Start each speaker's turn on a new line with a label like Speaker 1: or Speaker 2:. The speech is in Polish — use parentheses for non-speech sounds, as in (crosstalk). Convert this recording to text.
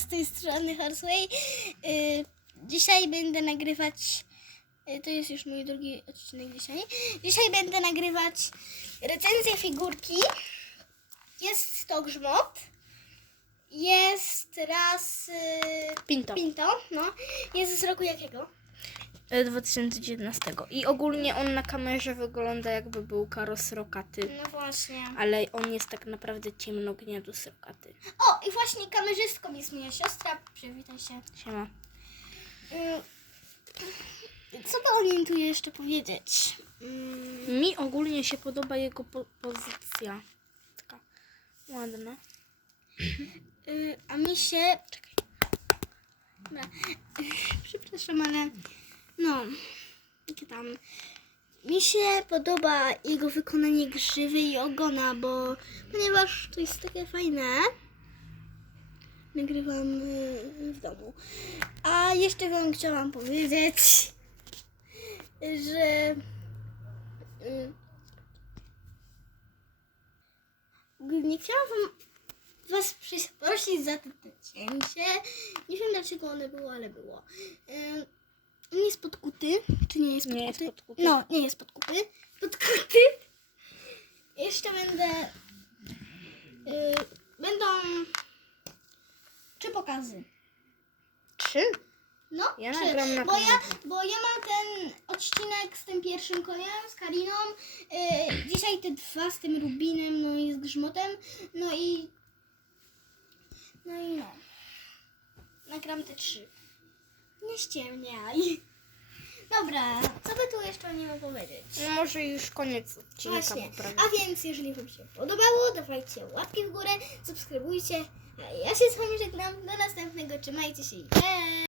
Speaker 1: z tej strony Horseway. Y, dzisiaj będę nagrywać. y, To jest już mój drugi odcinek dzisiaj. Dzisiaj będę nagrywać recenzję figurki. Jest to grzmot. Jest raz y,
Speaker 2: Pinto.
Speaker 1: Pinto. No. Jest z roku jakiego?
Speaker 2: E, 2019. I ogólnie on na kamerze wygląda jakby był karosrokaty.
Speaker 1: No właśnie.
Speaker 2: Ale on jest tak naprawdę ciemnogniadusrokaty.
Speaker 1: O, i właśnie kamerzystką jest moja siostra. Przywitaj się.
Speaker 2: Siema.
Speaker 1: Y, Co by o nim tu jeszcze powiedzieć? Mm,
Speaker 2: Mi ogólnie się podoba jego po pozycja. Taka ładna.
Speaker 1: y, a mi się... Czekaj. Dobra. (laughs) Przepraszam, ale... Jakie tam... Mi się podoba jego wykonanie grzywy i ogona, bo ponieważ to jest takie fajne, nagrywam y, w domu. A jeszcze wam chciałam powiedzieć, że y, nie chciałam was przeprosić za to cięcie. Nie wiem dlaczego one było, ale było. On jest podkuty, czy nie jest podkuty?
Speaker 2: Nie jest podkuty.
Speaker 1: No, nie jest podkuty. Podkuty. Jeszcze będę... Y, będą trzy pokazy.
Speaker 2: Trzy?
Speaker 1: No,
Speaker 2: Ja
Speaker 1: trzy.
Speaker 2: nagram na
Speaker 1: bo, ja, bo ja mam ten odcinek z tym pierwszym koniem, z Kariną. Y, dzisiaj te dwa z tym Rubinem, no i z Grzmotem. No i... No i no. Nagram te trzy. Nie ściemniaj. Dobra, co by tu jeszcze o nim opowiedzieć?
Speaker 2: No może już koniec odcinka
Speaker 1: Właśnie.
Speaker 2: prawie.
Speaker 1: A więc, jeżeli Wam się podobało, dawajcie łapki w górę, subskrybujcie. A ja się z Wami żegnam. Do następnego. Trzymajcie się i cześć!